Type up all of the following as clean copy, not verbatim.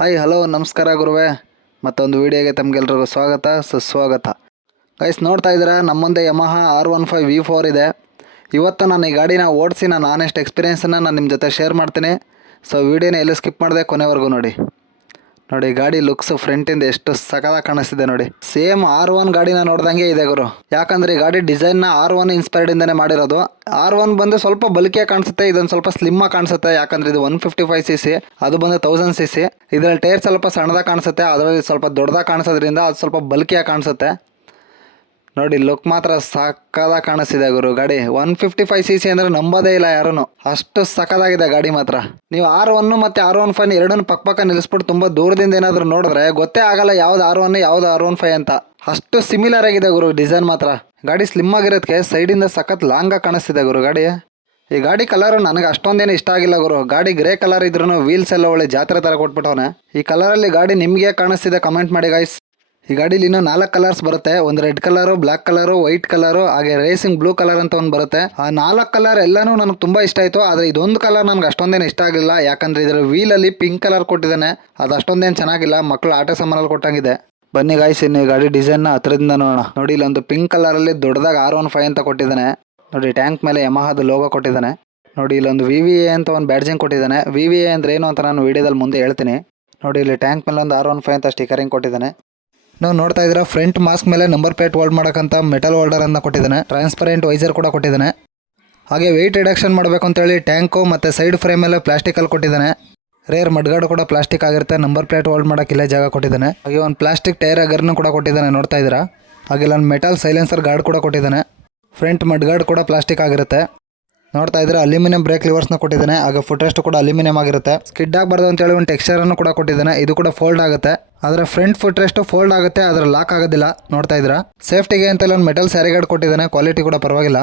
Hi hello ನಮಸ್ಕಾರ ಗುರುವೆ. ಮತ್ತೊಂದು ವೀಡಿಯೋಗೆ ತಮಗೆಲ್ರಿಗೂ ಸ್ವಾಗತ ಸುಸ್ವಾಗತ. ಗೈಸ್ ನೋಡ್ತಾ ಇದ್ದೀರಾ ನಮ್ಮ ಮುಂದೆ ಯಮಹಾ R15 V4 ಇದೆ. ಇವತ್ತು ನಾನು ಈ ಗಾಡಿನ ಓಡಿಸಿ ನಾನು ಆನೆಸ್ಟ್ ಎಕ್ಸ್ಪೀರಿಯೆನ್ಸನ್ನು ನಾನು ನಿಮ್ಮ ಜೊತೆ ಶೇರ್ ಮಾಡ್ತೀನಿ. ಸೊ ವೀಡಿಯೋನ ಎಲ್ಲೂ ಸ್ಕಿಪ್ ಮಾಡಿದೆ ಕೊನೆವರೆಗೂ ನೋಡಿ. ಗಾಡಿ ಲುಕ್ಸ್ ಫ್ರಂಟಿಂದ ಎಷ್ಟು ಸಖತ್ತಾಗಿ ಕಾಣಿಸ್ತಿದೆ ನೋಡಿ. ಸೇಮ್ R1 ಗಾಡಿನ ನೋಡ್ದಂಗೆ ಇದೆ ಗುರು. ಯಾಕಂದರೆ ಈ ಗಾಡಿ ಡಿಸೈನ್ನ R1 ಇನ್ಸ್ಪೈರ್ಡಿಂದನೇ ಮಾಡಿರೋದು. R1 ಬಂದು ಸ್ವಲ್ಪ ಬಲ್ಕಿಯಾಗಿ ಕಾಣಿಸುತ್ತೆ, ಇದೊಂದು ಸ್ವಲ್ಪ ಸ್ಲಿಮ್ಮಾಗಿ ಕಾಣಿಸುತ್ತೆ. ಯಾಕಂದರೆ ಇದು 155cc, ಅದು ಬಂದು 1000cc. ಇದರಲ್ಲಿ ಟೈರ್ ಸ್ವಲ್ಪ ಸಣ್ಣದಾಗಿ ಕಾಣಿಸುತ್ತೆ, ಅದರಲ್ಲಿ ಸ್ವಲ್ಪ ದೊಡ್ಡದಾಗಿ ಕಾಣಿಸೋದ್ರಿಂದ ಅದು ಸ್ವಲ್ಪ ಬಲ್ಕಿಯಾಗಿ ಕಾಣಿಸುತ್ತೆ. ನೋಡಿ ಲುಕ್ ಮಾತ್ರ ಸಕ್ಕದಾಗಿ ಕಾಣಿಸ್ತಿದೆ ಗುರು. ಗಾಡಿ 155cc ಅಂದರೆ ನಂಬೋದೇ ಇಲ್ಲ ಯಾರೂ, ಅಷ್ಟು ಸಕ್ಕದಾಗಿದೆ ಗಾಡಿ ಮಾತ್ರ. ನೀವು R1 ಮತ್ತು R15 ಎರಡನ್ನೂ ಪಕ್ಕ ನಿಲ್ಲಿಸ್ಬಿಟ್ಟು ತುಂಬ ದೂರದಿಂದ ಏನಾದರೂ ನೋಡಿದ್ರೆ ಗೊತ್ತೇ ಆಗಲ್ಲ ಯಾವ್ದು R1 ಯಾವ್ದು R15 ಅಂತ. ಅಷ್ಟು ಸಿಮಿಲರ್ ಆಗಿದೆ ಗುರು ಡಿಸೈನ್ ಮಾತ್ರ. ಗಾಡಿ ಸ್ಲಿಮ್ ಆಗಿರೋದಕ್ಕೆ ಸೈಡಿಂದ ಸಖತ್ ಲಾಂಗಾಗಿ ಕಾಣಿಸ್ತಿದೆ ಗುರು ಗಾಡಿ. ಈ ಗಾಡಿ ಕಲರು ನನಗೆ ಅಷ್ಟೊಂದೇನು ಇಷ್ಟ ಆಗಿಲ್ಲ ಗುರು. ಗಾಡಿ ಗ್ರೇ ಕಲರ್ ಇದ್ರೂ ವೀಲ್ಸ್ ಎಲ್ಲ ಒಳ್ಳೆ ಜಾತ್ರೆ ಥರ ಕೊಟ್ಬಿಟ್ಟವನೆ. ಈ ಕಲರಲ್ಲಿ ಗಾಡಿ ನಿಮಗೆ ಕಾಣಿಸ್ತಿದೆ ಕಮೆಂಟ್ ಮಾಡಿ ಗೈಸ್. ಈ ಗಾಡೀಲಿ ಇನ್ನೂ 4 ಕಲರ್ಸ್ ಬರುತ್ತೆ. ಒಂದು red colour, black colour, white colour, ಹಾಗೆ ರೇಸಿಂಗ್ ಬ್ಲೂ ಕಲರ್ ಅಂತ ಒಂದು ಬರುತ್ತೆ. ಆ 4 ಕಲರ್ ಎಲ್ಲನೂ ನನಗೆ ತುಂಬ ಇಷ್ಟ ಆಯಿತು. ಆದರೆ ಇದೊಂದು ಕಲರ್ ನನಗೆ ಅಷ್ಟೊಂದೇನು ಇಷ್ಟ ಆಗಿಲ್ಲ. ಯಾಕಂದರೆ ಇದರ ವೀಲಲ್ಲಿ ಪಿಂಕ್ ಕಲರ್ ಕೊಟ್ಟಿದ್ದಾನೆ, ಅದು ಅಷ್ಟೊಂದೇನು ಚೆನ್ನಾಗಿಲ್ಲ, ಮಕ್ಕಳು ಆಟ ಸಾಮಾನಲ್ಲಿ ಕೊಟ್ಟಂಗಿದೆ. ಬನ್ನಿ ಗಾಯ್ಸ್ ಇನ್ನು ಈ ಗಾಡಿ ಡಿಸೈನ್ನ ಹತ್ರದಿಂದ ನೋಡೋಣ. ನೋಡಿ ಇಲ್ಲೊಂದು ಪಿಂಕ್ ಕಲರಲ್ಲಿ ದೊಡ್ಡದಾಗಿ R15 ಅಂತ ಕೊಟ್ಟಿದ್ದಾನೆ. ನೋಡಿ ಟ್ಯಾಂಕ್ ಮೇಲೆ ಯಮಹಾದ ಲೋಗೋ ಕೊಟ್ಟಿದ್ದಾನೆ. ನೋಡಿ ಇಲ್ಲೊಂದು VVA ಅಂತ ಒಂದು ಬ್ಯಾಡ್ಜಿಂಗ್ ಕೊಟ್ಟಿದ್ದಾನೆ. VVA ಅಂದರೆ ಏನು ಅಂತ ನಾನು ವೀಡಿಯೋದಲ್ಲಿ ಮುಂದೆ ಹೇಳ್ತೀನಿ. ನೋಡಿ ಇಲ್ಲಿ ಟ್ಯಾಂಕ್ ಮೇಲೆ ಒಂದು R15 ಅಂತ ಸ್ಟಿಕರಿಂಗ್ ಕೊಟ್ಟಿದ್ದಾನೆ. ನಾವು ನೋಡ್ತಾ ಇದ್ದೀರಾ ಫ್ರಂಟ್ ಮಾಸ್ಕ್ ಮೇಲೆ ನಂಬರ್ ಪ್ಲೇಟ್ ಹೋಲ್ಡ್ ಮಾಡೋಕ್ಕಂತ ಮೆಟಲ್ ಹೋಲ್ಡರ್ ಅನ್ನು ಕೊಟ್ಟಿದ್ದಾನೆ. ಟ್ರಾನ್ಸ್ಪರೆಂಟ್ ವೈಸರ್ ಕೂಡ ಕೊಟ್ಟಿದ್ದಾನೆ. ಹಾಗೆ ವೆಯ್ಟ್ ರಿಡಕ್ಷನ್ ಮಾಡಬೇಕು ಅಂತೇಳಿ ಟ್ಯಾಂಕು ಮತ್ತು ಸೈಡ್ ಫ್ರೇಮ್ ಮೇಲೆ ಪ್ಲಾಸ್ಟಿಕಲ್ಲಿ ಕೊಟ್ಟಿದ್ದಾನೆ. ರೇರ್ ಮಡ್ಗಾರ್ಡ್ ಕೂಡ ಪ್ಲಾಸ್ಟಿಕ್ ಆಗಿರುತ್ತೆ. ನಂಬರ್ ಪ್ಲೇಟ್ ಹೋಲ್ಡ್ ಮಾಡೋಕ್ಕೆ ಇಲ್ಲೇ ಜಾಗ ಕೊಟ್ಟಿದ್ದಾನೆ. ಹಾಗೆ ಒಂದು ಪ್ಲಾಸ್ಟಿಕ್ ಟೈರ್ ಅಗರ್ನು ಕೂಡ ಕೊಟ್ಟಿದ್ದಾನೆ ನೋಡ್ತಾ ಇದ್ದೀರಾ. ಹಾಗೆ ಒಂದು ಮೆಟಲ್ ಸೈಲೆನ್ಸರ್ ಗಾರ್ಡ್ ಕೂಡ ಕೊಟ್ಟಿದ್ದಾನೆ. ಫ್ರಂಟ್ ಮಡ್ಗಾರ್ಡ್ ಕೂಡ ಪ್ಲಾಸ್ಟಿಕ್ ಆಗಿರುತ್ತೆ. ನೋಡ್ತಾ ಇದ್ರೆ ಅಲ್ಯೂಮಿನಿಯಂ ಬ್ರೇಕ್ ಲಿವರ್ಸ್ನ ಕೊಟ್ಟಿದ್ದಾನೆ. ಹಾಗೆ ಫುಟ್ರೆಸ್ಟ್ ಕೂಡ ಅಲ್ಯೂಮಿನಿಯಂ ಆಗಿರುತ್ತೆ. ಸ್ಕಿಡ್ ಆಗಬಾರ್ದು ಅಂತೇಳಿ ಒಂದು ಟೆಕ್ಸ್ಚರನ್ನು ಕೂಡ ಕೊಟ್ಟಿದ್ದಾನೆ. ಇದು ಕೂಡ ಫೋಲ್ಡ್ ಆಗುತ್ತೆ. ಆದರೆ ಫ್ರಂಟ್ ಫುಟ್ರೆಸ್ಟ್ ಫೋಲ್ಡ್ ಆಗುತ್ತೆ, ಆದರೆ ಲಾಕ್ ಆಗೋದಿಲ್ಲ. ನೋಡ್ತಾ ಇದ್ದೀರಾ ಸೇಫ್ಟಿಗೆ ಅಂತೇಳಿ ಒಂದು ಮೆಟಲ್ ಸ್ಯಾರಿಗಾರ್ಡ್ ಕೊಟ್ಟಿದ್ದಾನೆ. ಕ್ವಾಲಿಟಿ ಕೂಡ ಪರವಾಗಿಲ್ಲ.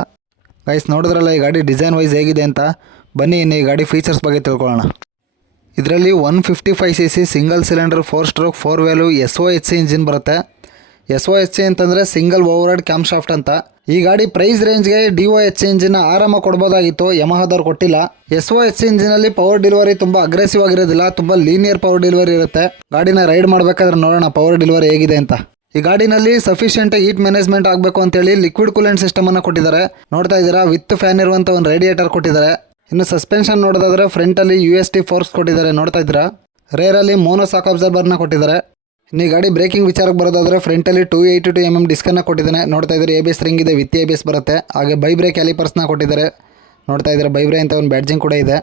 ಗೈಸ್ ನೋಡಿದ್ರಲ್ಲ ಈ ಗಾಡಿ ಡಿಸೈನ್ ವೈಸ್ ಹೇಗಿದೆ ಅಂತ. ಬನ್ನಿ ಇನ್ನು ಈ ಗಾಡಿ ಫೀಚರ್ಸ್ ಬಗ್ಗೆ ತಿಳ್ಕೊಳ್ಳೋಣ. ಇದರಲ್ಲಿ 155cc single cylinder 4 stroke 4 wheel SOHC engine ಬರುತ್ತೆ. SOHC ಅಂತಂದರೆ ಸಿಂಗಲ್ ಓವರ್ಹೆಡ್ ಕ್ಯಾಮ್ ಶಾಫ್ಟ್ ಅಂತ. ಈ ಗಾಡಿ ಪ್ರೈಸ್ ರೇಂಜ್ಗೆ DOHC ಇಂಜಿನ್ ಆರಾಮ ಕೊಡ್ಬೋದಾಗಿತ್ತು, ಯಮಹಾದವ್ರು ಕೊಟ್ಟಿಲ್ಲ. SOHC ಇಂಜಿನಲ್ಲಿ ಪವರ್ ಡೆಲಿವರಿ ತುಂಬ ಅಗ್ರೆಸಿವ್ ಆಗಿರೋದಿಲ್ಲ, ತುಂಬ ಲೀನಿಯರ್ ಪವರ್ ಡೆಲಿವರಿ ಇರುತ್ತೆ. ಗಾಡಿನ ರೈಡ್ ಮಾಡಬೇಕಾದ್ರೆ ನೋಡೋಣ ಪವರ್ ಡೆಲಿವರಿ ಹೇಗಿದೆ ಅಂತ. ಈ ಗಾಡಿನಲ್ಲಿ ಸಫಿಷಿಯೆಂಟ್ ಹೀಟ್ ಮ್ಯಾನೇಜ್ಮೆಂಟ್ ಆಗಬೇಕು ಅಂತೇಳಿ ಲಿಕ್ವಿಡ್ ಕೂಲೆಂಟ್ ಸಿಸ್ಟಮನ್ನು ಕೊಟ್ಟಿದ್ದಾರೆ. ನೋಡ್ತಾ ಇದ್ದೀರಾ ವಿತ್ ಫ್ಯಾನ್ ಇರುವಂಥ ಒಂದು ರೇಡಿಯೇಟರ್ ಕೊಟ್ಟಿದ್ದಾರೆ. ಇನ್ನು ಸಸ್ಪೆನ್ಷನ್ ನೋಡೋದಾದ್ರೆ ಫ್ರಂಟಲ್ಲಿ UST ಫೋರ್ಸ್ ಕೊಟ್ಟಿದ್ದಾರೆ. ನೋಡ್ತಾ ಇದ್ದೀರಾ ರೇರಲ್ಲಿ ಮೋನೋ ಸಾಕ್ ಅಬ್ಸರ್ಬರ್ನ ಕೊಟ್ಟಿದ್ದಾರೆ. ಇನ್ನು ಈ ಗಾಡಿ ಬ್ರೇಕಿಂಗ್ ವಿಚಾರಕ್ಕೆ ಬರೋದಾದರೆ ಫ್ರಂಟಲ್ಲಿ 282 mm ಡಿಸ್ಕನ್ನು ಕೊಟ್ಟಿದ್ದಾನೆ. ನೋಡ್ತಾ ಇದ್ದಾರೆ ABS ರಿಂಗ್ ಇದೆ, ವಿತ್ ABS ಬರುತ್ತೆ. ಹಾಗೆ ಬೈಬ್ರೇಕ್ ಕ್ಯಾಲಿಪರ್ಸ್ನ ಕೊಟ್ಟಿದ್ದಾರೆ. ನೋಡ್ತಾ ಇದ್ದಾರೆ ಬೈಬ್ರೇ ಅಂತ ಒಂದು ಬ್ಯಾಡ್ಜಿಂಗ್ ಕೂಡ ಇದೆ.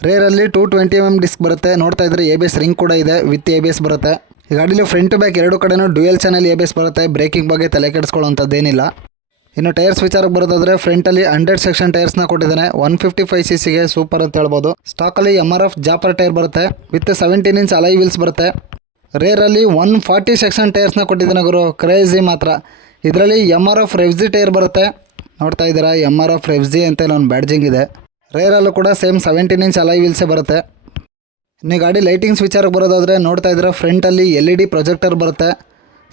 ರೇರಲ್ಲಿ 220 mm ಡಿಸ್ಕ್ ಬರುತ್ತೆ. ನೋಡ್ತಾ ಇದ್ದಾರೆ ABS ರಿಂಗ್ ಕೂಡ ಇದೆ, ವಿತ್ ABS ಬರುತ್ತೆ. ಈ ಗಾಡಿಲಿ ಫ್ರಂಟ್ ಬ್ಯಾಕ್ ಎರಡು ಕಡೆನೂ ಡ್ಯುಯಲ್ ಚಾನಲ್ ABS ಬರುತ್ತೆ. ಬ್ರೇಕಿಂಗ್ ಬಗ್ಗೆ ತಲೆ ಕೆಡಿಸ್ಕೊಳ್ಳೋಂಥದ್ದೇನಿಲ್ಲ. ಇನ್ನು ಟೈರ್ಸ್ ವಿಚಾರಕ್ಕೆ ಬರೋದಾದರೆ ಫ್ರಂಟಲ್ಲಿ 100 ಸೆಕ್ಷನ್ ಟೈರ್ಸ್ನ ಕೊಟ್ಟಿದ್ದಾನೆ. 155cc ಸೂಪರ್ ಅಂತ ಹೇಳ್ಬೋದು. ಸ್ಟಾಕಲ್ಲಿ MRF ಜಾಪರ್ ಟೈರ್ ಬರುತ್ತೆ, ವಿತ್ 17 ಇಂಚ್ ಅಲೈ ವೀಲ್ಸ್ ಬರುತ್ತೆ. ರೇರಲ್ಲಿ 140 ಸೆಕ್ಷನ್ ಟೈರ್ಸ್ನ ಕೊಟ್ಟಿದ್ದಾನೆ ಗುರು, ಕ್ರೇಜಿ ಮಾತ್ರ. ಇದರಲ್ಲಿ MRF ರೆವ್ಜಿ ಟೈರ್ ಬರುತ್ತೆ. ನೋಡ್ತಾ ಇದ್ದೀರಾ MRF ರೆವ್ಜಿ ಅಂತ ಒಂದು ಬ್ಯಾಡ್ಜಿಂಗ್ ಇದೆ. ರೇರಲ್ಲೂ ಕೂಡ ಸೇಮ್ 17 ಇಂಚ್ ಅಲೈ ವೀಲ್ಸೇ ಬರುತ್ತೆ. ಇನ್ನು ಗಾಡಿ ಲೈಟಿಂಗ್ಸ್ ವಿಚಾರಕ್ಕೆ ಬರೋದಾದರೆ ನೋಡ್ತಾ ಇದ್ದೀರಾ ಫ್ರಂಟಲ್ಲಿ LED ಪ್ರೊಜೆಕ್ಟರ್ ಬರುತ್ತೆ.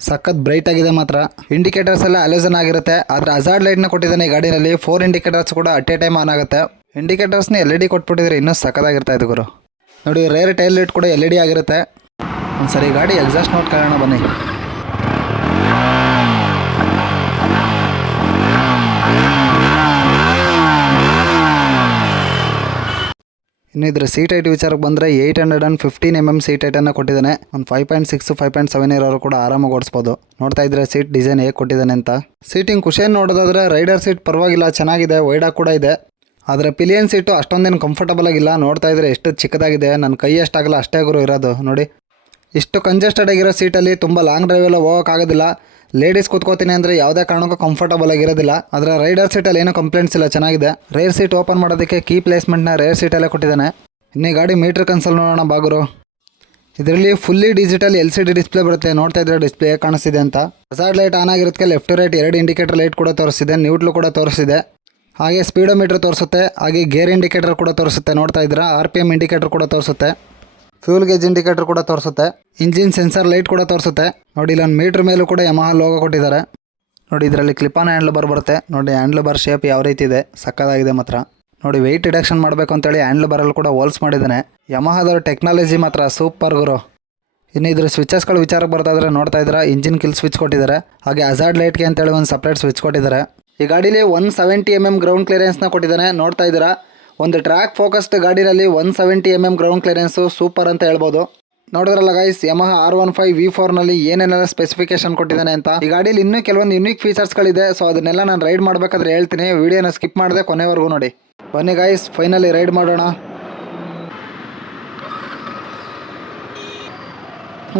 ಸಖತ್ ಬ್ರೈಟ್ ಆಗಿದೆ ಮಾತ್ರ. ಇಂಡಿಕೇಟರ್ಸ್ ಎಲ್ಲ ಅಲೋಜನ್ ಆಗಿರುತ್ತೆ. ಆದರೆ ಹಜಾರ್ಡ್ ಲೈಟ್ನ ಕೊಟ್ಟಿದ್ದಾನೆ ಈ ಗಾಡಿನಲ್ಲಿ. 4 ಇಂಡಿಕೇಟರ್ಸ್ ಕೂಡ ಅಟ್ ಎ ಟೈಮ್ ಆನ್ ಆಗುತ್ತೆ. ಇಂಡಿಕೇಟರ್ಸ್ನ LED ಕೊಟ್ಬಿಟ್ಟಿದ್ರೆ ಇನ್ನೂ ಸಖತ್ತಾಗಿರ್ತಾ ಇದೆ ಗುರು. ನೋಡಿ ರೇರ್ ಟೈಲ್ ಲೈಟ್ ಕೂಡ LED ಆಗಿರುತ್ತೆ. ಒಂದ್ಸರಿ ಗಾಡಿ ಎಕ್ಸಾಸ್ಟ್ ನೋಟ್ ಕಾರಣ ಬನ್ನಿ. ಇನ್ನು ಇದರ ಸೀಟ್ ಹೈಟ್ ವಿಚಾರಕ್ಕೆ ಬಂದರೆ 815 mm ಸೀಟ್ ಹೈಟನ್ನು ಕೊಟ್ಟಿದ್ದಾನೆ. ಒಂದು 5.6 5.7 ಇರೋರು ಕೂಡ ಆರಾಮಾಗಿ ಓಡಿಸ್ಬೋದು. ನೋಡ್ತಾ ಇದ್ರೆ ಸೀಟ್ ಡಿಸೈನ್ ಹೇಗೆ ಕೊಟ್ಟಿದ್ದಾನೆ ಅಂತ. ಸೀಟಿಂಗ್ ಕುಷನ್ ನೋಡೋದಾದ್ರೆ ರೈಡರ್ ಸೀಟ್ ಪರವಾಗಿಲ್ಲ, ಚೆನ್ನಾಗಿದೆ, ವೈಡಾಗಿ ಕೂಡ ಇದೆ. ಆದರೆ ಪಿಲಿಯನ್ ಸೀಟು ಅಷ್ಟೊಂದೇನು ಕಂಫರ್ಟಬಲ್ ಆಗಿಲ್ಲ. ನೋಡ್ತಾ ಇದ್ರೆ ಎಷ್ಟು ಚಿಕ್ಕದಾಗಿದೆ, ನನ್ನ ಕೈ ಎಷ್ಟಾಗಲ್ಲ ಅಷ್ಟೇ ಗುರು ಇರೋದು. ನೋಡಿ ಇಷ್ಟು ಕಂಜೆಸ್ಟೆಡ್ ಆಗಿರೋ ಸೀಟಲ್ಲಿ ತುಂಬ ಲಾಂಗ್ ಡ್ರೈವ್ ಎಲ್ಲ ಹೋಗೋಕ್ಕಾಗೋದಿಲ್ಲ. ಲೇಡೀಸ್ ಕೂತ್ಕೋತೀನಿ ಅಂದರೆ ಯಾವುದೇ ಕಾರಣಕ್ಕೂ ಕಂಫರ್ಟಬಲ್ ಆಗಿರೋದಿಲ್ಲ. ಆದರೆ ರೈಡರ್ ಸೀಟಲ್ಲಿ ಏನೂ ಕಂಪ್ಲೇಂಟ್ಸ್ ಇಲ್ಲ, ಚೆನ್ನಾಗಿದೆ. ರೇರ್ ಸೀಟ್ ಓಪನ್ ಮಾಡೋದಕ್ಕೆ ಕೀ ಪ್ಲೇಸ್ಮೆಂಟ್ನ ರೇರ್ ಸೀಟಲ್ಲೇ ಕೊಟ್ಟಿದ್ದಾನೆ. ಇನ್ನೇ ಗಾಡಿ ಮೀಟರ್ ಕನ್ಸೋಲ್ ನೋಡೋಣ ಬಾಗುರು. ಇದರಲ್ಲಿ ಫುಲ್ಲಿ ಡಿಜಿಟಲ್ LCD ಡಿಸ್ಪ್ಲೇ ಬರುತ್ತೆ. ನೋಡ್ತಾ ಇದ್ರೆ ಡಿಸ್ಪ್ಲೇ ಕಾಣಿಸ್ತಿದೆ ಅಂತ. ಹಜಾರ್ಡ್ ಲೈಟ್ ಆನ್ ಆಗಿರೋದಕ್ಕೆ ಲೆಫ್ಟ್ ರೈಟ್ 2 ಇಂಡಿಕೇಟರ್ ಲೈಟ್ ಕೂಡ ತೋರಿಸಿದೆ, ನ್ಯೂಟ್ಲು ಕೂಡ ತೋರಿಸಿದೆ. ಹಾಗೆ ಸ್ಪೀಡೋಮೀಟರ್ ತೋರಿಸುತ್ತೆ, ಹಾಗೆ ಗೇರ್ ಇಂಡಿಕೇಟರ್ ಕೂಡ ತೋರಿಸುತ್ತೆ. ನೋಡ್ತಾ ಇದ್ದೀರಾ RPM ಇಂಡಿಕೇಟರ್ ಕೂಡ ತೋರಿಸುತ್ತೆ, ಫ್ಯೂಲ್ ಗೇಜ್ ಇಂಡಿಕೇಟರ್ ಕೂಡ ತೋರಿಸುತ್ತೆ, ಇಂಜಿನ್ ಸೆನ್ಸರ್ ಲೈಟ್ ಕೂಡ ತೋರಿಸುತ್ತೆ. ನೋಡಿ ಇಲ್ಲೊಂದು ಮೀಟ್ರ್ ಮೇಲೂ ಕೂಡ ಯಮಹಾ ಲೋಗೋ ಕೊಟ್ಟಿದ್ದಾರೆ. ನೋಡಿ ಇದರಲ್ಲಿ ಕ್ಲಿಪ್ ಆನ್ ಹ್ಯಾಂಡ್ಲ್ ಬಾರ್ ಬರುತ್ತೆ. ನೋಡಿ ಹ್ಯಾಂಡ್ಲ್ ಬಾರ್ ಶೇಪ್ ಯಾವ ರೀತಿ ಇದೆ, ಸಕ್ಕತ್ತಾಗಿದೆ ಮಾತ್ರ. ನೋಡಿ ವೆಯ್ಟ್ ರಿಡಕ್ಷನ್ ಮಾಡಬೇಕು ಅಂತೇಳಿ ಹ್ಯಾಂಡ್ಲ್ ಬಾರಲ್ಲಿ ಕೂಡ ಹೋಲ್ಸ್ ಮಾಡಿದ್ದಾನೆ. ಯಮಹಾದವ್ರ ಟೆಕ್ನಾಲಜಿ ಮಾತ್ರ ಸೂಪರ್ ಗುರು. ಇನ್ನು ಇದ್ರ ಸ್ವಿಚಸ್ಗಳು ವಿಚಾರಕ್ಕೆ ಬರ್ತಾಯಿದ್ರೆ ನೋಡ್ತಾ ಇದ್ರೆ ಇಂಜಿನ್ ಕಿಲ್ ಸ್ವಿಚ್ ಕೊಟ್ಟಿದ್ದಾರೆ, ಹಾಗೆ ಹಜಾರ್ಡ್ ಲೈಟ್ಗೆ ಅಂತೇಳಿ ಒಂದು ಸಪ್ರೇಟ್ ಸ್ವಿಚ್ ಕೊಟ್ಟಿದ್ದಾರೆ. ಈ ಗಾಡೀಲಿ 170 mm ಗ್ರೌಂಡ್ ಕ್ಲಿಯರೆನ್ಸ್ನ ಕೊಟ್ಟಿದ್ದಾನೆ. ನೋಡ್ತಾ ಇದ್ದೀರಾ, ಒಂದು ಟ್ರ್ಯಾಕ್ ಫೋಕಸ್ಡ್ ಗಾಡಿನಲ್ಲಿ 170 mm ಗ್ರೌಂಡ್ ಕ್ಲಿಯರೆನ್ಸು ಸೂಪರ್ ಅಂತ ಹೇಳ್ಬೋದು. ನೋಡಿದ್ರಲ್ಲ ಗೈಸ್, ಯಮಹ R15 V4ನಲ್ಲಿ ಏನೇನೆಲ್ಲ ಸ್ಪೆಸಿಫಿಕೇಶನ್ ಕೊಟ್ಟಿದ್ದಾನೆ ಅಂತ. ಈ ಗಾಡೀಲಿ ಇನ್ನೂ ಕೆಲವೊಂದು ಯುನೀಕ್ ಫೀಚರ್ಸ್ಗಳಿದೆ, ಸೊ ಅದನ್ನೆಲ್ಲ ನಾನು ರೈಡ್ ಮಾಡಬೇಕಾದ್ರೆ ಹೇಳ್ತೀನಿ. ವಿಡಿಯೋನ ಸ್ಕಿಪ್ ಮಾಡದೆ ಕೊನೆವರೆಗೂ ನೋಡಿ. ಬನ್ನಿ ಗೈಸ್, ಫೈನಲಿ ರೈಡ್ ಮಾಡೋಣ.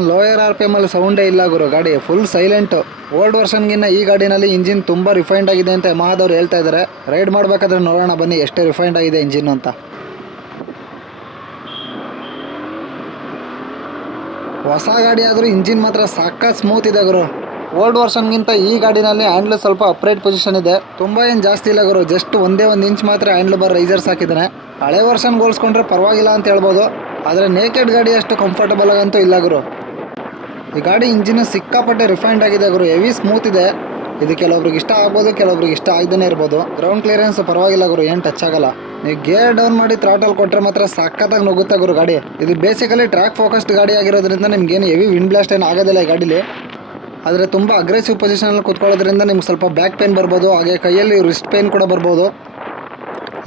ಲೋಯರ್ RPM ಅಲ್ಲಿ ಸೌಂಡೇ ಇಲ್ಲ ಗುರು, ಗಾಡಿ ಫುಲ್ ಸೈಲೆಂಟು. ಓಲ್ಡ್ ವರ್ಷನ್ಗಿನ್ನ ಈ ಗಾಡಿನಲ್ಲಿ ಇಂಜಿನ್ ತುಂಬ ರಿಫೈಂಡ್ ಆಗಿದೆ ಅಂತ ಯಮಹದವ್ರು ಹೇಳ್ತಾ ಇದ್ದಾರೆ. ರೈಡ್ ಮಾಡಬೇಕಾದ್ರೆ ನೋಡೋಣ ಬನ್ನಿ ಎಷ್ಟೇ ರಿಫೈಂಡ್ ಆಗಿದೆ ಇಂಜಿನ್ ಅಂತ. ಹೊಸ ಗಾಡಿ ಆದರೂ ಇಂಜಿನ್ ಮಾತ್ರ ಸಖತ್ ಸ್ಮೂತ್ ಇದೆ ಗುರು. ಓಲ್ಡ್ ವರ್ಷನ್ಗಿಂತ ಈ ಗಾಡಿನಲ್ಲಿ ಹ್ಯಾಂಡ್ಲ್ ಸ್ವಲ್ಪ ಅಪ್ರೈಟ್ ಪೊಸಿಷನ್ ಇದೆ. ತುಂಬ ಏನು ಜಾಸ್ತಿ ಇಲ್ಲ ಗುರು, ಜಸ್ಟ್ ಒಂದೇ 1 ಇಂಚ್ ಮಾತ್ರ ಹ್ಯಾಂಡ್ಲ್ ಬಾರ್ ರೈಸರ್ಸ್ ಹಾಕಿದ್ದಾನೆ. ಹಳೆ ವರ್ಷನ್ ಹೋಲಿಸ್ಕೊಂಡ್ರೆ ಪರವಾಗಿಲ್ಲ ಅಂತ ಹೇಳ್ಬೋದು, ಆದರೆ ನೇಕೆಡ್ ಗಾಡಿ ಅಷ್ಟು ಕಂಫರ್ಟಬಲ್ ಆಗಂತೂ ಇಲ್ಲ ಗುರು. ಈ ಗಾಡಿ ಇಂಜಿನ್ ಸಿಕ್ಕಾಪಟ್ಟೆ ರಿಫೈಂಡ್ ಆಗಿದೆ ಗುರು, ಹೆವಿ ಸ್ಮೂತ್ ಇದೆ. ಇದು ಕೆಲವೊಬ್ರಿಗೆ ಇಷ್ಟ ಆಗ್ಬೋದು, ಕೆಲವೊಬ್ರಿಗೆ ಇಷ್ಟ ಆಗದೇ ಇರ್ಬೋದು. ಗ್ರೌಂಡ್ ಕ್ಲಿಯರೆನ್ಸ್ ಪರವಾಗಿಲ್ಲ ಗುರು, ಏನು ಟಚ್ ಆಗಲ್ಲ. ನೀವು ಗೇರ್ ಡೌನ್ ಮಾಡಿ ಥ್ರಾಟಲ್ ಕೊಟ್ಟರೆ ಮಾತ್ರ ಸಖತ್ತಾಗಿ ನುಗ್ಗುತ್ತೆ ಗುರು ಗಾಡಿ. ಇದು ಬೇಸಿಕಲಿ ಟ್ರ್ಯಾಕ್ ಫೋಕಸ್ಡ್ ಗಾಡಿ ಆಗಿರೋದ್ರಿಂದ ನಿಮ್ಗೇನು ಹೆವಿ ವಿಂಡ್ ಬ್ಲಾಸ್ಟ್ ಏನು ಆಗೋದಿಲ್ಲ ಈ ಗಾಡೀಲಿ. ಆದರೆ ತುಂಬ ಅಗ್ರೆಸಿವ್ ಪೊಸಿಷನಲ್ಲಿ ಕೂತ್ಕೊಳ್ಳೋದ್ರಿಂದ ನಿಮ್ಗೆ ಸ್ವಲ್ಪ ಬ್ಯಾಕ್ ಪೇನ್ ಬರ್ಬೋದು, ಹಾಗೆ ಕೈಯಲ್ಲಿ ರಿಸ್ಟ್ ಪೇನ್ ಕೂಡ ಬರ್ಬೋದು.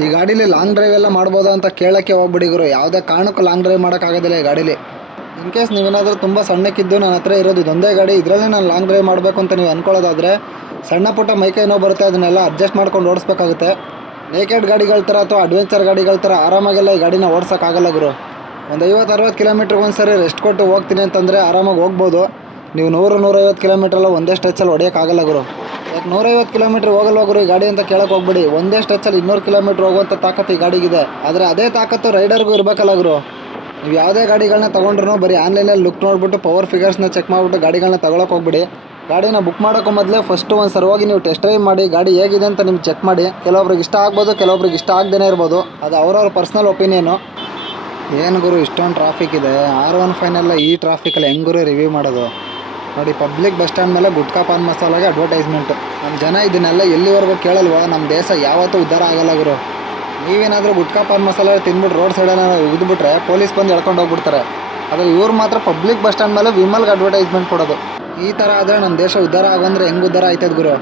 ಈ ಗಾಡೀಲಿ ಲಾಂಗ್ ಡ್ರೈವ್ ಎಲ್ಲ ಮಾಡ್ಬೋದು ಅಂತ ಕೇಳೋಕ್ಕೆ ಹೋಗ್ಬಿಡಿ ಗುರು, ಯಾವುದೇ ಕಾರಣಕ್ಕೂ ಲಾಂಗ್ ಡ್ರೈವ್ ಮಾಡೋಕ್ಕಾಗೋದಿಲ್ಲ ಈ ಗಾಡೀಲಿ. ಇನ್ ಕೇಸ್ ನೀವೇನಾದರೂ ತುಂಬ ಸಣ್ಣಕ್ಕಿದ್ದು ನನ್ನ ಹತ್ರ ಇರೋದು ಇದೊಂದೇ ಗಾಡಿ, ಇದರಲ್ಲೇ ನಾನು ಲಾಂಗ್ ಡ್ರೈವ್ ಮಾಡಬೇಕು ಅಂತ ನೀವು ಅಂದ್ಕೊಳ್ಳೋದಾದರೆ ಸಣ್ಣ ಪುಟ್ಟ ಮೈಕೈ ನೋವು ಬರುತ್ತೆ, ಅದನ್ನೆಲ್ಲ ಅಡ್ಜಸ್ಟ್ ಮಾಡ್ಕೊಂಡು ಓಡಿಸ್ಬೇಕಾಗುತ್ತೆ. ನೇಕೆಡ್ ಗಾಡಿಗಳ ಥರ ಅಥವಾ ಅಡ್ವೆಂಚರ್ ಗಾಡಿಗಳ ಥರ ಆರಾಮಾಗೆಲ್ಲ ಈ ಗಾಡಿನ ಓಡಿಸೋಕ್ಕಾಗಲ್ಲ ಗುರು. ಒಂದು 50-60 ಕಿಲೋಮೀಟ್ರಿಗೆ ಒಂದು ಸರಿ ರೆಸ್ಟ್ ಕೊಟ್ಟು ಹೋಗ್ತೀನಿ ಅಂತಂದರೆ ಆರಾಮಾಗಿ ಹೋಗ್ಬೋದು. ನೀವು 100-150 ಕಿಲೋಮೀಟ್ರೆಲ್ಲ ಒಂದೇ ಸ್ಟ್ರೆಚಲ್ಲಿ ಹೊಡೆಯೋಕ್ಕಾಗಲ್ಲ ಗುರು. ಯಾಕೆ 150 ಕಿಲೋಮೀಟ್ರ್ ಹೋಗಲ್ವ ಗುರು ಈ ಗಾಡಿ ಅಂತ ಕೇಳಕ್ಕೆ ಹೋಗ್ಬಿಡಿ. ಒಂದೇ ಸ್ಟ್ರೆಚಲ್ಲಿ 200 ಕಿಲೋಮೀಟ್ರ್ ಹೋಗುವಂಥ ತಾಕತ್ತು ಈ ಗಾಡಿಗಿದೆ. ಆದರೆ ಅದೇ ತಾಕತ್ತು ರೈಡರ್ಗೂ ಇರಬೇಕಲ್ಲ ಗುರು. ನೀವು ಯಾವುದೇ ಗಾಡಿಗಳನ್ನ ತೊಗೊಂಡ್ರು ಬರೀ ಆನ್ಲೈನಲ್ಲಿ ಲುಕ್ ನೋಡಿಬಿಟ್ಟು ಪವರ್ ಫಿಗರ್ಸ್ನ ಚೆಕ್ ಮಾಡಿಬಿಟ್ಟು ಗಾಡಿಗಳನ್ನ ತೊಗೊಳಕ್ಕೆ ಹೋಗ್ಬಿಡಿ. ಗಾಡಿನ ಬುಕ್ ಮಾಡೋಕ್ಕೂ ಮೊದಲೇ ಫಸ್ಟು ಒಂದು ಸರಿ ಹೋಗಿ ನೀವು ಟೆಸ್ಟ್ ಡ್ರೈವ್ ಮಾಡಿ ಗಾಡಿ ಹೇಗಿದೆ ಅಂತ ನಿಮ್ಗೆ ಚೆಕ್ ಮಾಡಿ. ಕೆಲವೊಬ್ರಿಗೆ ಇಷ್ಟ ಆಗ್ಬೋದು, ಕೆಲವೊಬ್ರಿಗೆ ಇಷ್ಟ ಆಗದೇ ಇರ್ಬೋದು, ಅದು ಅವ್ರವ್ರ ಪರ್ಸ್ನಲ್ ಒಪಿನಿಯನು. ಏನು ಗುರು ಇಷ್ಟೊಂದು ಟ್ರಾಫಿಕ್ ಇದೆ, R15 ಈ ಟ್ರಾಫಿಕಲ್ಲಿ ಹೆಂಗೆ ಗುರು ರಿವ್ಯೂ ಮಾಡೋದು ನೋಡಿ. ಪಬ್ಲಿಕ್ ಬಸ್ ಸ್ಟ್ಯಾಂಡ್ ಮೇಲೆ ಗುಟ್ಕಾ ಪಾನ್ ಮಸಾಲಾಗೆ ಅಡ್ವರ್ಟೈಸ್ಮೆಂಟು. ನಮ್ಮ ಜನ ಇದನ್ನೆಲ್ಲ ಎಲ್ಲಿವರೆಗೂ ಕೇಳಲ್ವ, ನಮ್ಮ ದೇಶ ಯಾವತ್ತೂ ಉದ್ಧಾರ ಆಗಲ್ಲ ಗುರು. ನೀವೇನಾದರೂ ಗುಟ್ಕಾ ಪಾನ್ ಮಸಾಲೆ ತಿಂದ್ಬಿಟ್ಟು ರೋಡ್ ಸೈಡನ್ನು ಉಗಿದ್ಬಿಟ್ರೆ ಪೊಲೀಸ್ ಬಂದು ಎಳ್ಕೊಂಡು ಹೋಗ್ಬಿಡ್ತಾರೆ. ಆದರೆ ಇವ್ರು ಮಾತ್ರ ಪಬ್ಲಿಕ್ ಬಸ್ ಸ್ಟ್ಯಾಂಡ್ ಮೇಲೆ ವಿಮಲ್ಗೆ ಅಡ್ವರ್ಟೈಸ್ಮೆಂಟ್ ಕೊಡೋದು. ಈ ಥರ ಆದರೆ ನಮ್ಮ ದೇಶ ಉದ್ಧಾರ ಆಗೋಂದ್ರೆ ಹೆಂಗೆ ಉದ್ಧಾರ ಆಯ್ತದ ಗುರು.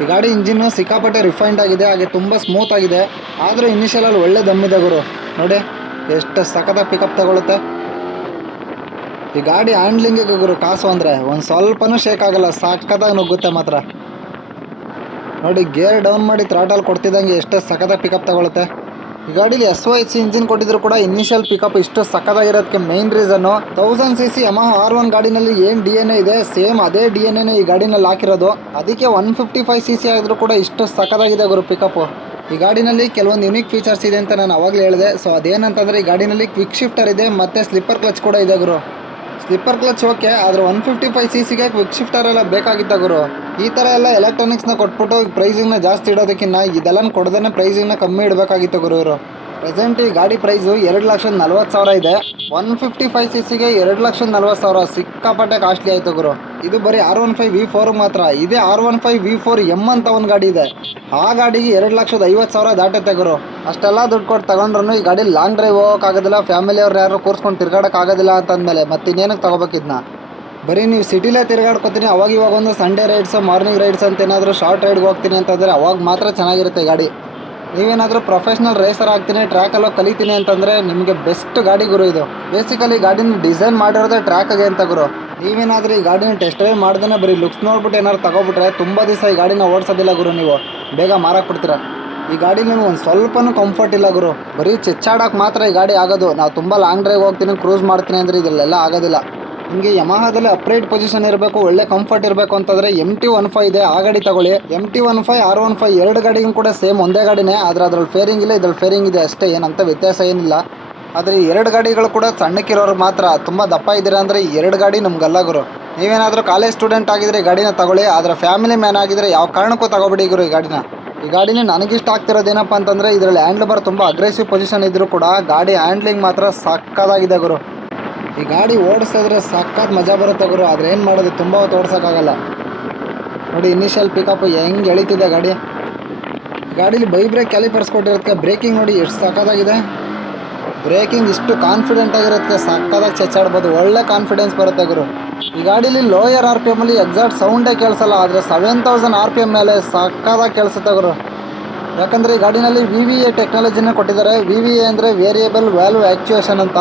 ಈ ಗಾಡಿ ಇಂಜಿನ್ನು ಸಿಕ್ಕಾಪಟ್ಟೆ ರಿಫೈಂಡ್ ಆಗಿದೆ, ಹಾಗೆ ತುಂಬ ಸ್ಮೂತ್ ಆಗಿದೆ. ಆದರೂ ಇನಿಷಿಯಲಲ್ಲಿ ಒಳ್ಳೆ ದಮ್ಮಿದೆ ಗುರು. ನೋಡಿ ಎಷ್ಟು ಸಖತ್ತಾಗಿ ಪಿಕಪ್ ತಗೊಳುತ್ತೆ ಈ ಗಾಡಿ. ಹ್ಯಾಂಡ್ಲಿಂಗಿಗೆ ಗುರು ಕಾಸು ಅಂದರೆ ಒಂದು ಸ್ವಲ್ಪನೂ ಶೇಕ್ ಆಗಲ್ಲ, ಸಖತ್ತಾಗಿ ನುಗ್ಗುತ್ತೆ ಮಾತ್ರ. ನೋಡಿ ಗೇರ್ ಡೌನ್ ಮಾಡಿ ಥ್ರಾಟಲ್ ಕೊಡ್ತಿದ್ದಂಗೆ ಎಷ್ಟು ಸಖತ್ತಾಗಿ ಪಿಕಪ್ ತಗೊಳುತ್ತೆ. ಈ ಗಾಡೀಲಿ SOHC ಇಂಜಿನ್ ಕೊಟ್ಟಿದ್ರು ಕೂಡ ಇನಿಷಿಯಲ್ ಪಿಕಪ್ ಇಷ್ಟು ಸಖತ್ತಾಗಿರೋದಕ್ಕೆ main reason 1000 cc Yamaha R1 ಗಾಡಿನಲ್ಲಿ ಏನು DNA ಇದೆ ಸೇಮ್ ಅದೇ DNA ಈ ಗಾಡಿನಲ್ಲಿ ಹಾಕಿರೋದು. ಅದಕ್ಕೆ 155 cc ಆಗಿದ್ರು ಕೂಡ ಇಷ್ಟು ಸಖತ್ತಾಗಿದೆ ಗುರು ಪಿಕಪ್ಪು. ಈ ಗಾಡಿನಲ್ಲಿ ಕೆಲವೊಂದು ಯುನೀಕ್ ಫೀಚರ್ಸ್ ಇದೆ ಅಂತ ನಾನು ಅವಾಗಲೇ ಹೇಳಿದೆ. ಸೊ ಅದೇನಂತಂದರೆ ಈ ಗಾಡಿನಲ್ಲಿ ಕ್ವಿಕ್ ಶಿಫ್ಟರ್ ಇದೆ ಮತ್ತು ಸ್ಲಿಪ್ಪರ್ ಕ್ಲಚ್ ಕೂಡ ಇದೆ ಗುರು. ಸ್ಲಿಪ್ಪರ್ ಕ್ಲಚ್ ಓಕೆ, ಆದರೆ 155 cc ಕ್ವಿಕ್ ಶಿಫ್ಟರ್ ಎಲ್ಲ ಬೇಕಾಗಿತ್ತ ಗುರು. ಈ ಥರ ಎಲ್ಲ ಎಲೆಕ್ಟ್ರಾನಿಕ್ಸ್ನ ಕೊಟ್ಬಿಟ್ಟು ಪ್ರೈಸಿಂಗ್ನ ಜಾಸ್ತಿ ಇಡೋದಕ್ಕಿಂತ ಇದೆಲ್ಲ ಕೊಡದೇ ಪ್ರೈಸಿಂಗ್ನ ಕಮ್ಮಿ ಇಡಬೇಕಾಗಿತ್ತು ಗುರು ಇವರು. ಪ್ರೆಸೆಂಟ್ ಈ ಗಾಡಿ ಪ್ರೈಸು 2,40,000 ಇದೆ. 155 cc 2,40,000 ಸಿಕ್ಕಾಪಟ್ಟೆ ಕಾಸ್ಟ್ಲಿ ಆಯಿತು ಗುರು. ಇದು ಬರೀ R15 V4 ಮಾತ್ರ. ಇದೇ R15 V4 M ಅಂತ ಒಂದು ಗಾಡಿ ಇದೆ, ಆ ಗಾಡಿಗೆ 2,50,000 ದಾಟುತ್ತೆ ಗುರು. ಅಷ್ಟೆಲ್ಲ ದುಡ್ಡು ಕೊಟ್ಟು ತಗೊಂಡ್ರು ಈ ಗಾಡಿ ಲಾಂಗ್ ಡ್ರೈವ್ ಹೋಗೋಕ್ಕಾಗೋದಿಲ್ಲ, ಫ್ಯಾಮಿಲಿಯವ್ರು ಯಾರು ಕೂರ್ಸ್ಕೊಂಡು ತಿರ್ಗಾಡೋಕ್ಕಾಗೋದಿಲ್ಲ ಅಂತಂದಮೇಲೆ ಮತ್ತೆ ಇನ್ನೇನಕ್ಕೆ ತೊಗೋಬೇಕಿದ್ನ. ಬರೀ ನೀವು ಸಿಟಿಲೇ ತಿರ್ಗಾಡ್ಕೊತೀನಿ, ಅವಾಗ ಇವಾಗ ಒಂದು ಸಂಡೇ ರೈಡ್ಸು ಮಾರ್ನಿಂಗ್ ರೈಡ್ಸ್ ಅಂತ ಏನಾದರೂ ಶಾರ್ಟ್ ರೈಡ್ಗೆ ಹೋಗ್ತೀನಿ ಅಂತಂದರೆ ಅವಾಗ ಮಾತ್ರ ಚೆನ್ನಾಗಿರುತ್ತೆ ಗಾಡಿ. ನೀವೇನಾದರೂ ಪ್ರೊಫೆಷ್ನಲ್ ರೇಸರ್ ಆಗ್ತೀನಿ, ಟ್ರ್ಯಾಕಲ್ಲೋ ಕಲಿತೀನಿ ಅಂತಂದರೆ ನಿಮಗೆ ಬೆಸ್ಟ್ ಗಾಡಿ ಗುರು ಇದು. ಬೇಸಿಕಲಿ ಗಾಡಿನ ಡಿಸೈನ್ ಮಾಡಿರೋದೇ ಟ್ರ್ಯಾಕ್ಗೆ ಅಂತ ಗುರು. ನೀವೇನಾದರೂ ಈ ಗಾಡಿನ ಟೆಸ್ಟ್ ಡ್ರೈವ್ ಮಾಡ್ದೇ ಬರೀ ಲುಕ್ಸ್ ನೋಡ್ಬಿಟ್ಟು ಏನಾದ್ರು ತಗೊಬಿಟ್ರೆ ತುಂಬ ದಿವಸ ಈ ಗಾಡಿನ ಓಡಿಸೋದಿಲ್ಲ ಗುರು, ನೀವು ಬೇಗ ಮಾರಾಕ್ಬಿಡ್ತೀರ. ಈ ಗಾಡೀಲಿ ಒಂದು ಸ್ವಲ್ಪನೂ ಕಂಫರ್ಟ್ ಇಲ್ಲ ಗುರು, ಬರೀ ಚೆಚ್ಚಾಡೋಕೆ ಮಾತ್ರ ಈ ಗಾಡಿ ಆಗೋದು. ನಾವು ತುಂಬ ಲಾಂಗ್ ಡ್ರೈವ್ ಹೋಗ್ತೀನಿ, ಕ್ರೂಸ್ ಮಾಡ್ತೀನಿ ಅಂದರೆ ಇದೆಲ್ಲ ಆಗೋದಿಲ್ಲ. ನಿಮಗೆ ಯಮಹದಲ್ಲಿ ಅಪ್ರೈಟ್ ಪೊಸಿಷನ್ ಇರಬೇಕು, ಒಳ್ಳೆ ಕಂಫರ್ಟ್ ಇರಬೇಕು ಅಂತಂದರೆ MT-15 ಇದೆ, ಆ ಗಾಡಿ ತಗೊಳ್ಳಿ. MT-15 R15 ಎರಡು ಗಾಡಿಗೂ ಕೂಡ ಸೇಮ್ ಒಂದೇ ಗಾಡಿನೇ, ಆದರೆ ಅದ್ರಲ್ಲಿ ಫೇರಿಂಗ್ ಇಲ್ಲ, ಇದ್ರಲ್ಲಿ ಫೇರಿಂಗ್ ಇದೆ ಅಷ್ಟೇ, ಏನಂತ ವ್ಯತ್ಯಾಸ ಏನಿಲ್ಲ. ಆದರೆ ಈ ಎರಡು ಗಾಡಿಗಳು ಕೂಡ ಸಣ್ಣಕ್ಕಿರೋರಿಗೆ ಮಾತ್ರ. ತುಂಬ ದಪ್ಪ ಇದ್ದೀರಾ ಅಂದರೆ ಈ ಎರಡು ಗಾಡಿ ನಮಗಲ್ಲ ಗುರು. ನೀವೇನಾದರೂ ಕಾಲೇಜ್ ಸ್ಟೂಡೆಂಟ್ ಆಗಿದ್ರೆ ಈ ಗಾಡಿನ ತಗೊಳ್ಳಿ, ಆದರೆ ಫ್ಯಾಮಿಲಿ ಮ್ಯಾನ್ ಆಗಿದ್ರೆ ಯಾವ ಕಾರಣಕ್ಕೂ ತಗೋಬಿಡಿ ಗುರು ಈ ಗಾಡಿನ. ಈ ಗಾಡಿನ ನನಗಿಷ್ಟ ಆಗ್ತಿರೋದೇನಪ್ಪ ಅಂತಂದರೆ ಇದರಲ್ಲಿ ಹ್ಯಾಂಡ್ಲ್ ಬಾರ್ ತುಂಬ ಅಗ್ರೆಸಿವ್ ಪೊಸಿಷನ್ ಇದ್ದರೂ ಕೂಡ ಗಾಡಿ ಹ್ಯಾಂಡ್ಲಿಂಗ್ ಮಾತ್ರ ಸಕ್ಕತ್ತಾಗಿದೆ ಗುರು. ಈ ಗಾಡಿ ಓಡಿಸಿದ್ರೆ ಸಖತ್ ಮಜಾ ಬರುತ್ತೆ ಗುರು, ಆದರೆ ಏನು ಮಾಡೋದು, ತುಂಬ ಹೊತ್ತು ಓಡಿಸೋಕ್ಕಾಗಲ್ಲ. ನೋಡಿ ಇನಿಷಿಯಲ್ ಪಿಕಪ್ ಹೆಂಗೆ ಎಳಿತಿದೆ ಗಾಡಿ. ಗಾಡೀಲಿ ಬೈ ಬ್ರೇಕ್ ಕ್ಯಾಲಿಪರ್ಸ್ ಕೊಟ್ಟಿರೋದಕ್ಕೆ ಬ್ರೇಕಿಂಗ್ ನೋಡಿ ಎಷ್ಟು ಸಖತ್ತಾಗಿದೆ. ಬ್ರೇಕಿಂಗ್ ಇಷ್ಟು ಕಾನ್ಫಿಡೆಂಟ್ ಆಗಿರುತ್ತೆ, ಸಕ್ಕದಾಗಿ ಚೆಚ್ಚಾಡ್ಬೋದು, ಒಳ್ಳೆ ಕಾನ್ಫಿಡೆನ್ಸ್ ಬರುತ್ತೆ ಗುರು. ಈ ಗಾಡೀಲಿ ಲೋಯರ್ ಆರ್ ಪಿ ಎಮ್ಮಲ್ಲಿ ಎಕ್ಸಾಕ್ಟ್ ಸೌಂಡೇ ಕೇಳಿಸಲ್ಲ, ಆದರೆ 7000 ಆರ್ ಪಿ ಎಮ್ ಮೇಲೆ ಸಕ್ಕದಾಗಿ ಕೇಳಿಸುತ್ತೆ ಗುರು. ಯಾಕಂದರೆ ಈ ಗಾಡಿನಲ್ಲಿ VVA ಟೆಕ್ನಾಲಜಿನ ಕೊಟ್ಟಿದ್ದಾರೆ. VVA ಅಂದರೆ ವೇರಿಯೇಬಲ್ ವ್ಯಾಲ್ಯೂ ಆ್ಯಕ್ಚುಯೇಷನ್ ಅಂತ.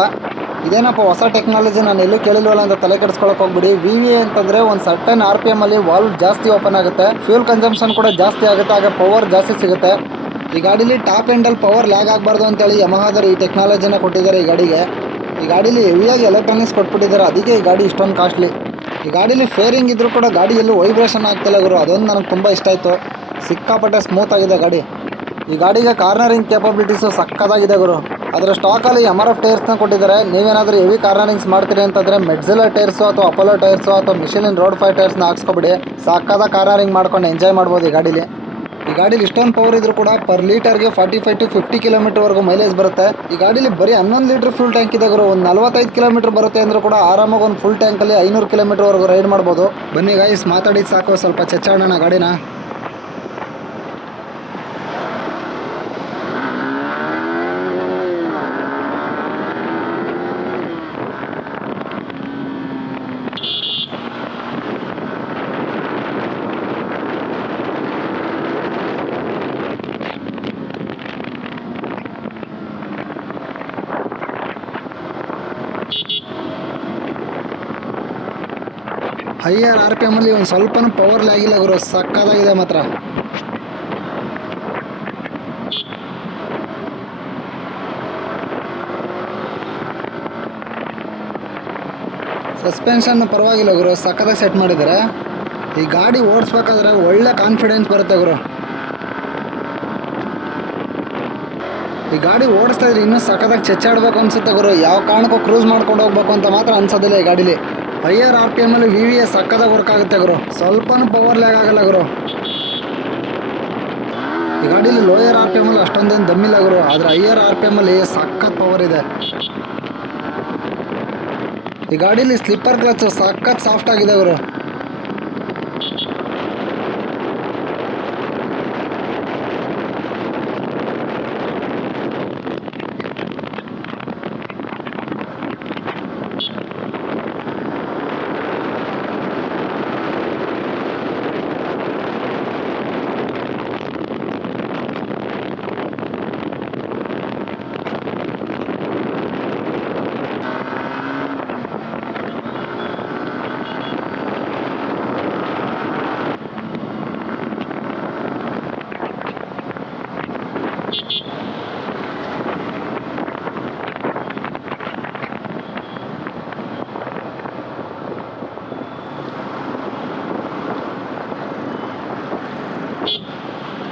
ಇದೇನಪ್ಪ ಹೊಸ ಟೆಕ್ನಾಲಜಿ, ನಾನು ಎಲ್ಲೂ ಕೇಳಿಲ್ವಲ್ಲ ಅಂತ ತಲೆ ಕೆಡಿಸ್ಕೊಳಕ್ಕೆ ಹೋಗ್ಬಿಡಿ. VVA ಅಂತಂದರೆ ಒಂದು ಸರ್ಟನ್ ಆರ್ ಪಿ ಎಮ್ಮಲ್ಲಿ ವಾಲ್ವ್ ಜಾಸ್ತಿ ಓಪನ್ ಆಗುತ್ತೆ, ಫ್ಯೂಲ್ ಕನ್ಸಂಪ್ಷನ್ ಕೂಡ ಜಾಸ್ತಿ ಆಗುತ್ತೆ, ಹಾಗೆ ಪವರ್ ಜಾಸ್ತಿ ಸಿಗುತ್ತೆ. ಈ ಗಾಡೀಲಿ ಟಾಪ್ ಎಂಡಲ್ಲಿ ಪವರ್ ಲ್ಯಾಗ್ ಆಗಬಾರ್ದು ಅಂತೇಳಿ ಯಮಹಾದವರು ಈ ಟೆಕ್ನಾಲಜಿನ ಕೊಟ್ಟಿದ್ದಾರೆ ಈ ಗಾಡಿಗೆ. ಈ ಗಾಡೀಲಿ ಹೆವಿಯಾಗಿ ಎಲೆಕ್ಟ್ರಾನಿಕ್ಸ್ ಕೊಟ್ಬಿಟ್ಟಿದ್ದಾರೆ, ಅದಕ್ಕೆ ಈ ಗಾಡಿ ಇಷ್ಟೊಂದು ಕಾಸ್ಟ್ಲಿ. ಈ ಗಾಡೀಲಿ ಫೇರಿಂಗ್ ಇದ್ರೂ ಕೂಡ ಗಾಡಿ ಎಲ್ಲೂ ವೈಬ್ರೇಷನ್ ಆಗ್ತಿಲ್ಲ ಗುರು, ಅದೊಂದು ನನಗೆ ತುಂಬ ಇಷ್ಟ ಆಯಿತು. ಸಿಕ್ಕಾಪಟ್ಟೆ ಸ್ಮೂತ್ ಆಗಿದೆ ಗಾಡಿ. ಈ ಗಾಡಿಗೆ ಕಾರ್ನರಿಂಗ್ ಕೇಪಬಿಲಿಟೀಸು ಸಕ್ಕದಾಗಿದೆ ಗುರು. ಅದರ ಸ್ಟಾಕಲ್ಲಿ MRF ಟೈರ್ಸ್ನ ಕೊಟ್ಟಿದ್ದಾರೆ. ನೀವೇನಾದರೂ ಹೆವಿ ಕಾರ್ನರಿಂಗ್ಸ್ ಮಾಡ್ತೀರಿ ಅಂತಂದರೆ ಮೆಡ್ಜಿಲಾ ಟೈರ್ಸು ಅಥವಾ ಅಪೋಲೋ ಟೈರ್ಸು ಅಥವಾ ಮಿಶೆಲಿನ್ ರೋಡ್ 5 ಟೈರ್ಸ್ನ ಹಾಕ್ಸ್ಕೊಬಿಡಿ, ಸಕ್ಕದಾಗಿ ಕಾರ್ನರಿಂಗ್ ಮಾಡ್ಕೊಂಡು ಎಂಜಾಯ್ ಮಾಡ್ಬೋದು ಈ ಗಾಡೀಲಿ. ಈ ಗಾಡೀಲಿ ಇಷ್ಟೊಂದು ಪವರ್ ಇದ್ರೂ ಕೂಡ ಪರ್ ಲೀಟರ್ಗೆ 45 to 50 ಕಿಲೋಮೀಟರ್ವರೆಗೂ ಮೈಲೇಜ್ ಬರುತ್ತೆ. ಈ ಗಾಡೀಲಿ ಬರೀ 11 ಲೀಟ್ರ್ ಫ್ಯೂಲ್ ಟ್ಯಾಂಕ್ ಇದೆ ಗುರು. ಒಂದು 45 ಕಿಲೋಮೀಟರ್ ಬರುತ್ತೆ ಅಂದರೂ ಕೂಡ ಆರಾಮಾಗಿ ಒಂದು ಫುಲ್ ಟ್ಯಾಂಕಲ್ಲಿ 500 ಕಿಲೋಮೀಟರ್ವರೆಗೂ ರೈಡ್ ಮಾಡ್ಬೋದು. ಬನ್ನಿ ಗೈಸ್, ಮಾತಾಡಿದ್ದು ಸಾಕು, ಸ್ವಲ್ಪ ಚೆಚ್ಚಾಡೋಣ ಗಾಡಿನ. ಹೈಯರ್ ಆರ್ ಪಿ ಎಮ್ಮಲ್ಲಿ ಒಂದು ಸ್ವಲ್ಪನೂ ಪವರ್ ಲ್ಯಾಗಿಲ್ಲ ಗುರು, ಸಕ್ಕದಾಗಿದೆ ಮಾತ್ರ. ಸಸ್ಪೆನ್ಷನ್ ಪರವಾಗಿಲ್ಲ ಗುರು, ಸಕ್ಕದಾಗಿ ಸೆಟ್ ಮಾಡಿದ್ದಾರೆ. ಈ ಗಾಡಿ ಓಡಿಸ್ಬೇಕಾದ್ರೆ ಒಳ್ಳೆ ಕಾನ್ಫಿಡೆನ್ಸ್ ಬರುತ್ತೆ ಗುರು. ಈ ಗಾಡಿ ಓಡಿಸ್ತಾ ಇದ್ರೆ ಇನ್ನೂ ಸಕ್ಕದಾಗಿ ಚೆಚ್ಚಾಡ್ಬೇಕು ಅನ್ಸುತ್ತೆ ಗುರು. ಯಾವ ಕಾರಣಕ್ಕೂ ಕ್ರೂಸ್ ಮಾಡ್ಕೊಂಡು ಹೋಗ್ಬೇಕು ಅಂತ ಮಾತ್ರ ಅನ್ಸೋದಿಲ್ಲ ಈ ಗಾಡೀಲಿ. ಹೈಯರ್ ಆರ್ ಪಿ ಎಮ್ಮಲ್ಲಿ VVA ಸಕ್ಕದಾಗಿ ವರ್ಕ್ ಆಗುತ್ತೆ ಗುರು, ಸ್ವಲ್ಪನೂ ಪವರ್ ಲ್ಯಾಗ್ ಆಗಲ್ಲ ಗುರು. ಈ ಗಾಡೀಲಿ ಲೋಯರ್ ಆರ್ ಪಿ ಎಮ್ಮಲ್ಲಿ ಅಷ್ಟೊಂದೇನು ದಮ್ಮಿಲ್ಲ ಗುರು, ಆದರೆ ಹೈಯರ್ ಆರ್ ಪಿ ಎಮ್ಮಲ್ಲಿ ಸಖತ್ ಪವರ್ ಇದೆ. ಈ ಗಾಡೀಲಿ ಸ್ಲಿಪ್ಪರ್ ಕ್ಲಚ್ ಸಖತ್ ಸಾಫ್ಟ್ ಆಗಿದೆ ಗುರು.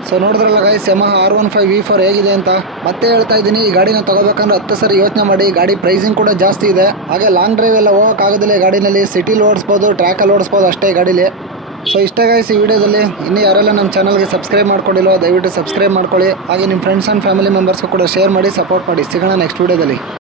ಸೊ ನೋಡಿದ್ರಲ್ಲ ಗೈಸ್, ಯಮಹ R15 V4 ಹೇಗಿದೆ ಅಂತ. ಮತ್ತೆ ಹೇಳ್ತಾ ಇದ್ದೀನಿ, ಈ ಗಾಡಿನ ತೊಗೋಬೇಕಂದ್ರೆ 10 ಸರಿ ಯೋಚನೆ ಮಾಡಿ. ಗಾಡಿ ಪ್ರೈಸಿಂಗ್ ಕೂಡ ಜಾಸ್ತಿ ಇದೆ, ಹಾಗೆ ಲಾಂಗ್ ಡ್ರೈವ್ ಎಲ್ಲ ಹೋಗೋಕ್ಕಾಗೋದಿಲ್ಲ ಈ ಗಾಡಿನಲ್ಲಿ. ಸಿಟಿಲಿ ಓಡಿಸ್ಬೋದು, ಟ್ರ್ಯಾಕಲ್ಲಿ ಓಡಿಸ್ಬೋದು ಅಷ್ಟೇ ಈ ಗಾಡೀಲಿ. ಸೊ ಇಷ್ಟ ಗೈಸ್ ಈ ವಿಡಿಯೋದಲ್ಲಿ. ಇನ್ನೂ ಯಾರೆಲ್ಲ ನಮ್ಮ ಚಾನಲ್ಗೆ ಸಬ್ಸ್ಕ್ರೈಬ್ ಮಾಡ್ಕೊಂಡಿಲ್ವೋ ದಯವಿಟ್ಟು ಸಬ್ಸ್ಕ್ರೈಬ್ ಮಾಡ್ಕೊಳ್ಳಿ. ಹಾಗೆ ನಿಮ್ಮ ಫ್ರೆಂಡ್ಸ್ ಆ್ಯಂಡ್ ಫ್ಯಾಮಿಲಿ ಮೆಂಬರ್ಸ್ಗೂ ಕೂಡ ಶೇರ್ ಮಾಡಿ, ಸಪೋರ್ಟ್ ಮಾಡಿ. ಸಿಗೋಣ ನೆಕ್ಸ್ಟ್ ವಿಡಿಯೋದಲ್ಲಿ.